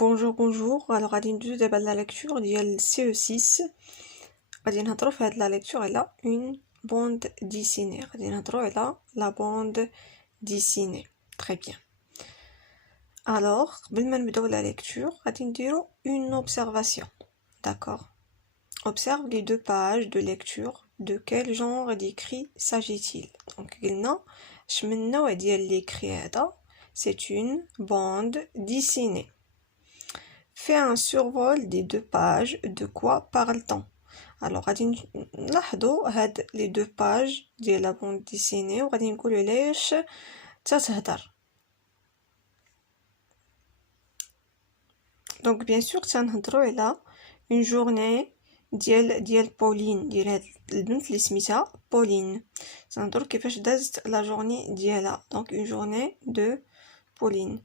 Bonjour, bonjour. Alors, غادي ندوزو دابا la lecture ديال CE6. غادي نهضرو في هاد la lecture على une bande dessinée. غادي نهضرو على la bande dessinée. Très bien. Alors, قبل ما نبداو la lecture, غادي نديرو une observation. D'accord. Observe les deux pages de lecture. De quel genre d'écrit s'agit-il? Donc, قلنا اش من نوع ديال l'écrit هذا. C'est une bande dessinée. Fais un survol des deux pages. De quoi parle-t-on? Alors غادي نلاحظوا هاد les deux pages ديال la bande dessinée وغادي نقولوا علاش تتهضر. Donc bien sûr تنهضروا على une journée ديال بولين، ديال هاد البنت اللي سميتها بولين. تنهضروا كيفاش دازت لا جورني ديالها. Donc une journée de Pauline.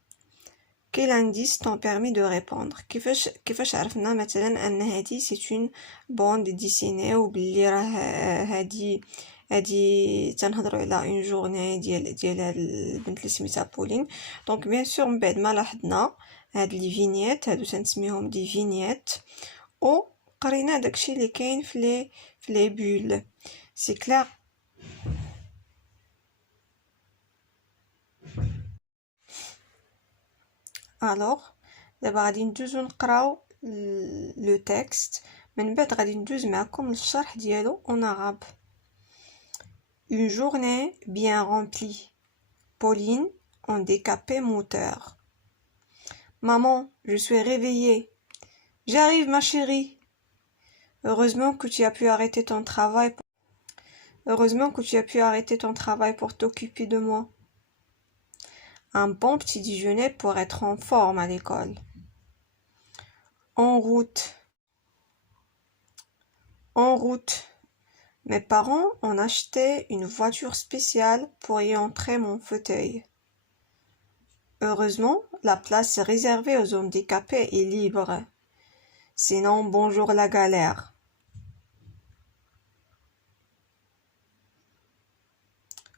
Quel indice t'ont permis de répondre? كيفاش عرفنا مثلا ان هذه c'est une bande dessinée وباللي راه هذه تنهضروا على une journée ديال هاد البنت اللي سميتها بولين. دونك بيان سور من بعد ما لاحظنا هاد لي فينيت هادو تنسميهم دي فينيت او قرينا داكشي اللي كاين في لي بول. سي كلير. الوغ دابا غادي ندوزو نقراو لو تكست، من بعد غادي ندوز معكم للشرح ديالو اون عرب. Une journée bien remplie. Pauline handicapée moteur. Maman, je suis réveillée. J'arrive ma chérie. Heureusement que tu as pu arrêter ton travail. Heureusement que tu as pu arrêter ton travail pour t'occuper de moi. Un bon petit déjeuner pour être en forme à l'école. En route. En route. Mes parents ont acheté une voiture spéciale pour y entrer mon fauteuil. Heureusement, la place réservée aux handicapés est libre. Sinon, bonjour la galère.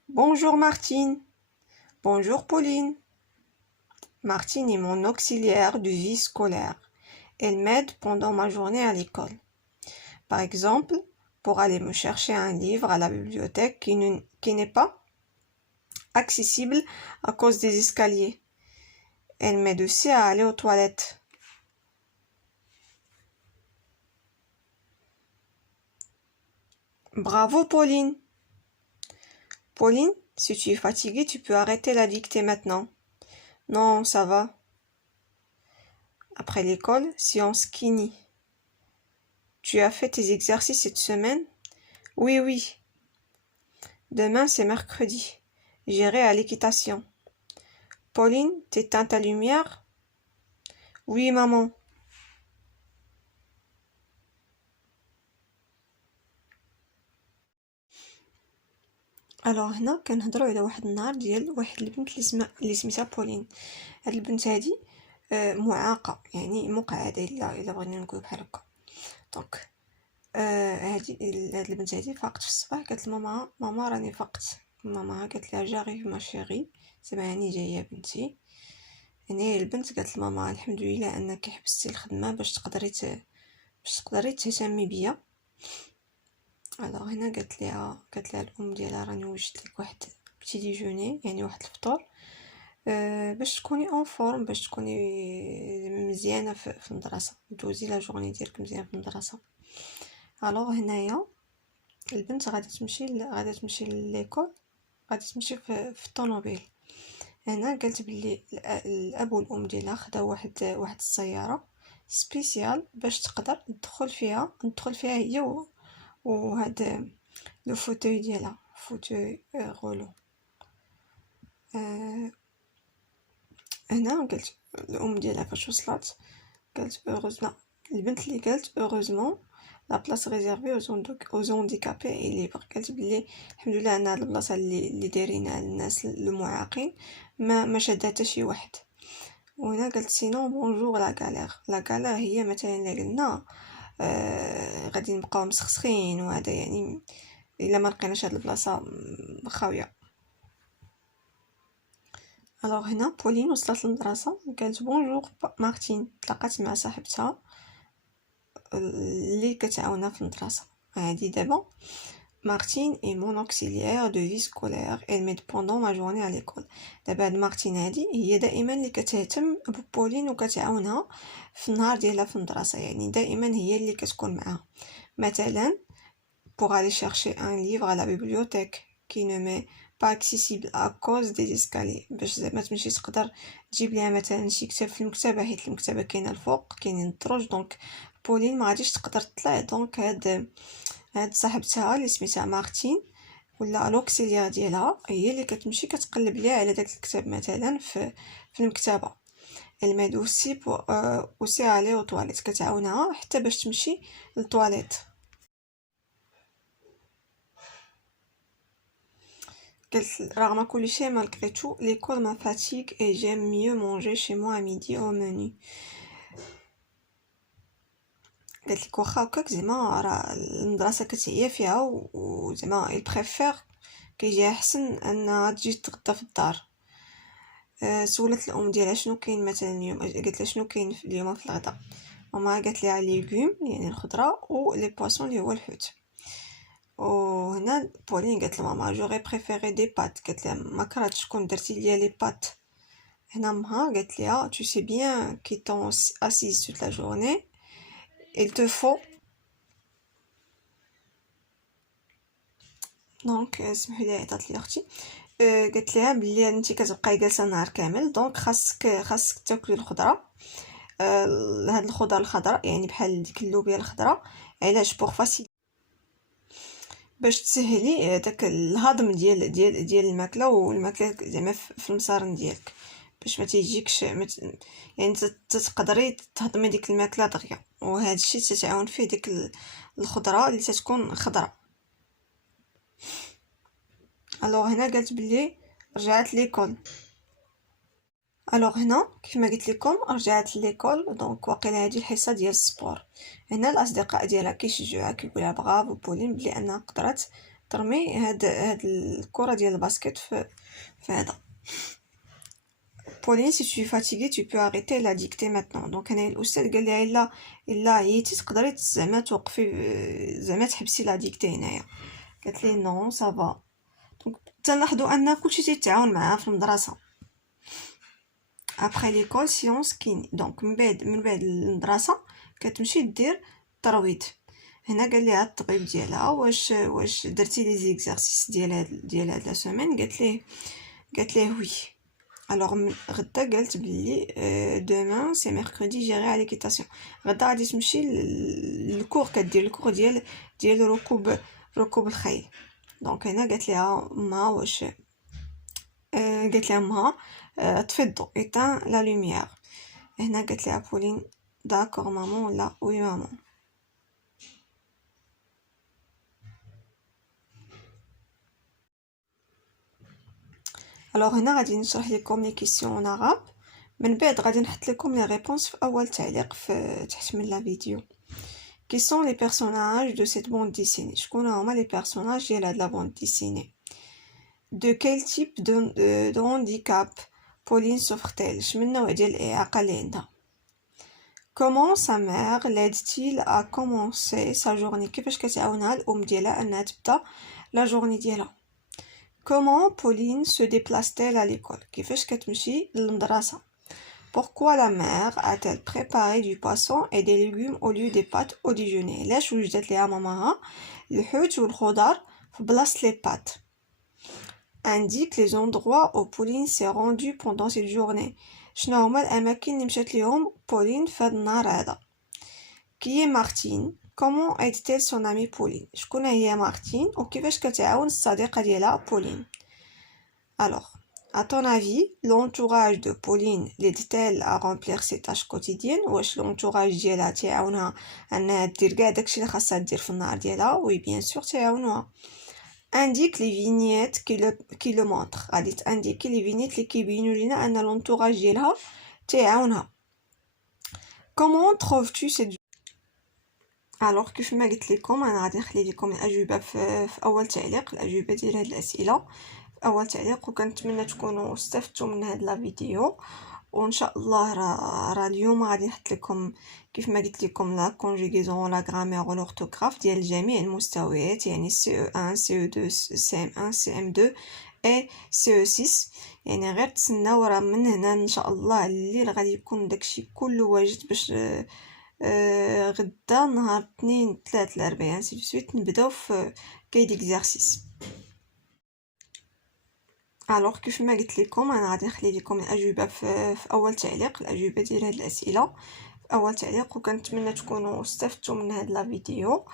Bonjour Martine. Bonjour Pauline. Martine est mon auxiliaire de vie scolaire. Elle m'aide pendant ma journée à l'école. Par exemple, pour aller me chercher un livre à la bibliothèque qui n'est pas accessible à cause des escaliers. Elle m'aide aussi à aller aux toilettes. Bravo Pauline. Pauline, si tu es fatiguée, tu peux arrêter la dictée maintenant. Non, ça va. Après l'école, séance kiné. Tu as fait tes exercices cette semaine? Oui, oui. Demain, c'est mercredi. J'irai à l'équitation. Pauline, t'éteins ta lumière? Oui, maman. الوغ هنا كنهضروا على واحد النهار ديال واحد البنت اللي سميتها بولين. هاد البنت هادي معاقه، يعني مقعده الا بغينا نقول بحال هكا. دونك هاد البنت هادي فاقت في الصباح قالت لماما ماما راني فقت. ماما قالت لها جاريف ما شيري، زعما هاني جايه بنتي. يعني البنت قالت لماما الحمد لله انك حبستي الخدمه باش تقدري تهتمي بيا. الوغ هنا قالت لها الام ديالها راني وجدت لك واحد بتي ديجوني، يعني واحد الفطور باش تكوني اون فورم، باش تكوني مزيانه في المدرسه، دوزي لا جورني ديالك مزيان في المدرسه. الوغ هنايا البنت غادي تمشي لليكول، غادي تمشي في الطوموبيل. هنا قالت بلي الاب والام ديالها خداو واحد السياره سبيسيال باش تقدر ندخل فيها هي وهاد لو فوتوي ديالها، فوتوي غولو. هنا قالت الام ديالها فاش وصلت قالت البنت اللي قالت heureusement لا بلاص ريزيرفي aux handicapés اي ليبر. قالت بلي الحمد لله ان هاد البلاصه اللي دايرينها للناس المعاقين ما شادها حتى شي واحد. وهنا قالت سينون بونجور لا غالير هي مثلا اللي قلنا غادي نبقاو مسخسخين، وهذا يعني الا ما لقيناش هاد البلاصه خاويه. الوغ هنا بولين وصلت للمدرسه قالت بونجور مارتين، تلاقات مع صاحبتها اللي كتعاونها في المدرسه. هادي دابا Martine est mon auxiliaire de vie scolaire. Elle m'aide pendant ma journée à l'école. دابا هاد مارتين هادي هي دائما اللي كتهتم ببولين وكتعاونها في النهار ديالها في المدرسه، يعني دائما هي اللي كتكون معاها. مثلا pour aller chercher un livre à la bibliothèque qui ne m'est pas accessible à cause des escaliers، باش زعما تمشي تقدر تجيب ليها مثلا شي كتاب في المكتبه، حيت المكتبه كاينه الفوق كاينين الدروج، دونك بولين ما غاديش تقدر تطلع. دونك هاد صاحبتها اللي سميتها مارتين ولا لوكسيليير ديالها هي اللي كتمشي كتقلب ليها على داك الكتاب مثلا في المكتبه. الميد اوسي اوسي علي او تواليت، كتعاونها حتى باش تمشي للطواليت. قالت رغم كل شيء malgré tout l'école me fatigue et j'aime mieux manger chez moi à midi au menu. قالت لك واخا هكاك زعما راه المدرسه كتعيا فيها وزعما البريفير كيجي احسن انها تجي تغدا في الدار. سولت الام ديالها شنو كاين مثلا اليوم، قالت لها شنو كاين اليوم في الغداء. ماما قالت لها ليغوم يعني الخضره و لي بواسون اللي هو الحوت. وهنا بولين قالت لماما جوغي بريفيري دي بات، قالت لها ما كرهتش كون درتي ليا لي بات. هنا مها قالت لها tu sais bien qu'ils t'ont assise toute la journée il te faut دونك اسمحوا لي عيطات لي اختي. قالت لها بلي انت كتبقاي جالسه نهار كامل دونك خاصك تاكلي الخضره. هاد الخضره الخضراء يعني بحال ديك اللوبيا الخضراء. علاش؟ بوغ فاسيل باش تسهلي داك الهضم ديال الماكله، والماكله زعما في المصارن ديالك باش ما تيجيكش يعني تقدري تهضمي ديك الماكله دغيا. وهذا الشيء تتعاون فيه ديك الخضره اللي تتكون خضراء. الوغ هنا قالت بلي رجعت ليكول. الوغ هنا كيفما قلت لكم رجعت ليكول، دونك واقيلا هذه الحصه ديال السبور. هنا الاصدقاء ديالها كيشجعوها كيقولها برافو بولين بلي انها قدرت ترمي هاد الكره ديال الباسكيت في هذا. Pauline, si tu es fatiguée, tu peux arrêter la dictée maintenant. Donc انا الاستاذ قال لها الا عييتي تقدري زعما توقفي زعما تحبسي لا ديكتي هنايا. قالت لي نو صافا. دونك تنلاحظوا ان كلشي تيتعاون معاها في المدرسه. ابري ليكول سيونس كيني، دونك من بعد المدرسه كتمشي دير الترويض. هنا قال لها الطبيب ديالها واش درتي لي زيكزارسيس ديال هاد لا سيمين. قالت ليه وي. الوغ غدا قالت بلي دومان سي ميركودي جيري على ليكيتاسيون، غدا غادي تمشي للكور كدير الكور ديال ركوب الخيل. دونك هنا قالت لها ما واش قالت لها ما طفي الضوء ايتان لا لوميير. هنا قالت لها بولين داكور مامون ولا وي مامون. الوغ هنا غادي نشرح لكم لي كيسيون اون عرب، من بعد غادي نحط لكم لي ريبونس في اول تعليق في تحت من لا فيديو. Qui sont les personnages de cette bande dessinée؟ شكون هما لي بيرسوناج ديال هاد لا بوند ديسيني؟ De quel type de handicap Pauline souffre-t-elle؟ شمن نوع ديال الإعاقة اللي عندها؟ Comment sa mère l'aide-t-il à commencer sa journée؟ كيفاش كتعاونها الأم ديالها أنها تبدا لا جورني ديالها؟ Comment Pauline se déplace-t-elle à l'école؟ كيفاش كتمشي للمدرسة؟ Pourquoi la mère a-t-elle préparé du poisson et des légumes au lieu des pâtes au déjeuner؟ علاش وجدت ليها ماماها الحوت والخضر في بلاصة لي بات؟ Indique les endroits où Pauline s'est rendue pendant cette journée. شنو هما الأماكن اللي مشات ليهم بولين في هذا النهار هذا؟ Qui est Martine؟ Comment aide-t-elle son amie Pauline؟ شكون هي مارتين وكيفاش كتعاون الصديقة ديالها بولين؟ Alors, à ton avis, l'entourage de Pauline l'aide-t-elle à remplir ses tâches quotidiennes؟ واش l'entourage ديالها تعاونها انها دير كاع داكشي اللي خاصها دير في النهار ديالها؟ وي بيان سور تعاونوها. Indique les vignettes qui le montrent. غادي تانديكي لي فينيت اللي كيبينوا لينا ان l'entourage ديالها تعاونها. Comment trouves-tu cette؟ alors كيف ما قلت لكم انا غادي نخلي لكم الاجوبه في اول تعليق، الاجوبه ديال هاد الاسئله في اول تعليق، وكنتمنى تكونوا استفدتوا من هذا الفيديو. وان شاء الله راه اليوم غادي نحط لكم كيف ما قلت لكم لا كونجوغيزون لا غرامير والاورثوغراف ديال جميع المستويات، يعني CE1 CE2 CM1 CM2 اي CE6. يعني غير تسناو، راه من هنا ان شاء الله الليل غادي يكون داكشي كله واجد باش غدا نهار اثنين ثلاث الاربعاء سي سويت نبداو في كاي ديكزارسيس. الوغ كيف ما قلت لكم انا غادي نخلي لكم الاجوبه في اول تعليق، الاجوبه ديال هاد الاسئله في اول تعليق، وكنتمنى تكونوا استفدتوا من هذا الفيديو.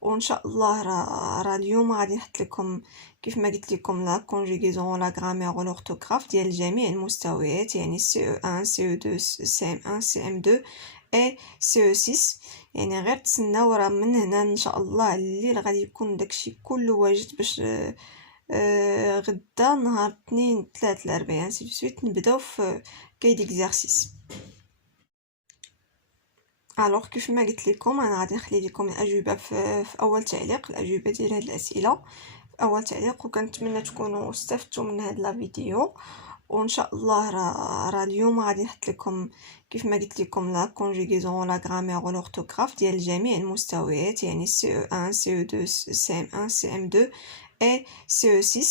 وان شاء الله راه اليوم غادي نحط لكم كيف ما قلت لكم لا كونجوغيزون لا غرامير والاورثوغراف ديال جميع المستويات، يعني CE1 CE2 CM1 CM2 اي CE6. يعني غير تسناو، راه من هنا ان شاء الله الليل غادي يكون داكشي كله واجد باش غدا نهار اثنين ثلاث الاربعاء سي سويت نبداو في كاي ديكزارسيس. الوغ كيف ما قلت لكم انا غادي نخلي لكم الاجوبه في اول تعليق، الاجوبه ديال هاد الاسئله في اول تعليق، وكنتمنى تكونوا استفدتوا من هذا الفيديو. وان شاء الله راه اليوم غادي نحط لكم كيف ما قلت لكم لا كونجوغيزون لا غرامير والاورثوغراف ديال جميع المستويات، يعني CE1 CE2 CM1 CM2 اي CE6.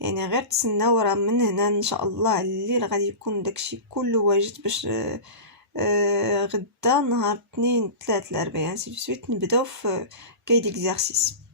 يعني غير تسناو، راه من هنا ان شاء الله الليل غادي يكون داكشي كله واجد باش غدا نهار اثنين ثلاث الاربعاء سي سويت نبداو في كاي ديكزارسيس.